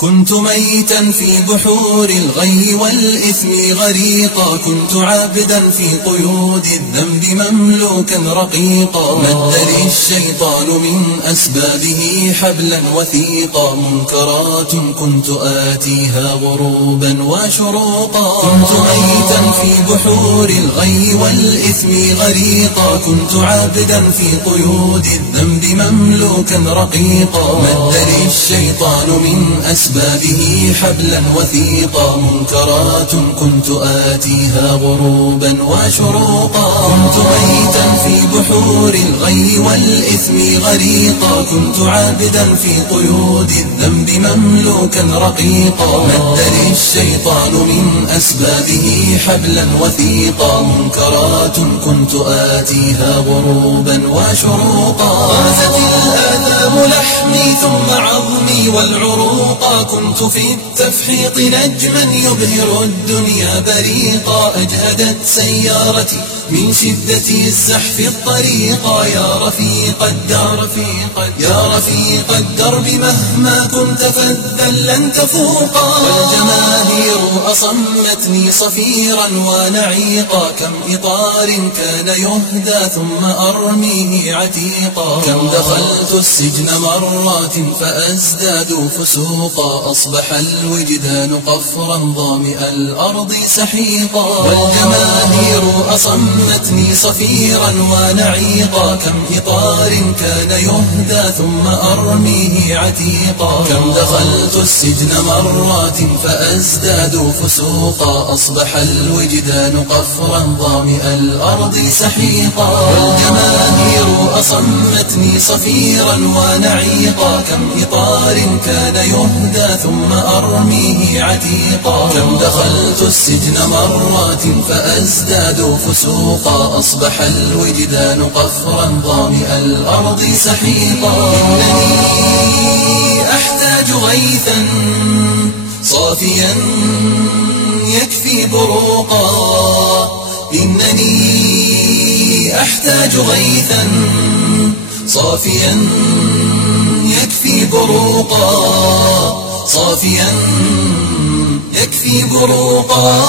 كنت ميتا في بحور الغي والإثم غريقا، كنت عابدا في قيود الذنب مملوكا رقيقا، مد لي الشيطان من أسبابه حبلا وثيقا، منكرات كنت آتيها غروبا وشروقا. كنت ميتا في بحور الغي والإثم غريقا، كنت عابدا في قيود الذنب مملوكا رقيقا، مد لي الشيطان من أسبابه حبلا وثيقا، منكرات كنت آتيها غروبا وشروقا. كنت ميتا في بحور الغي والإثم غريقا، كنت عابدا في قيود الذنب مملوكا رقيقا، مد لي الشيطان من أسبابه حبلا وثيقا، منكرات كنت آتيها غروبا وشروقا. غازت الآثام لحمي ثم عظمي والعروقا، كنت في التفحيط نجما يبهر الدنيا بريقا، أجهدت سيارتي من شدة الزحف الطريقا، يا رفيق الدار يا رفيق الدرب مهما كنت فذا لن تفوقا. والجماهير أصمتني صفيرا ونعيقا، كم إطار كان يهدى ثم أرميه عتيقا، كم دخلت السجن مرات فأزداد فسوقا، أصبح الوجدان قفرا ظامئ الأرض سحيقا. والجماهير أصمتني صفيرا ونعيقا، كم إطار كان يهدى ثم أرميه عتيقا، كم دخلت السجن مرات فأزداد فسوقا، أصبح الوجدان قفرا ظامئ الأرض سحيقا. والجماهير أصمتني صفيرا ونعيقا، كم إطار كان يهدى ثم أرميه عتيقا، كم دخلت السجن مرات فأزداد فسوقا، أصبح الوجدان قفرا ظامئ الأرض سحيقا. إنني أحتاج غيثا صافيا يكفي بروقا، إنني أحتاج غيثا صافيا يكفي بروقا، صافيا يكفي بروقا.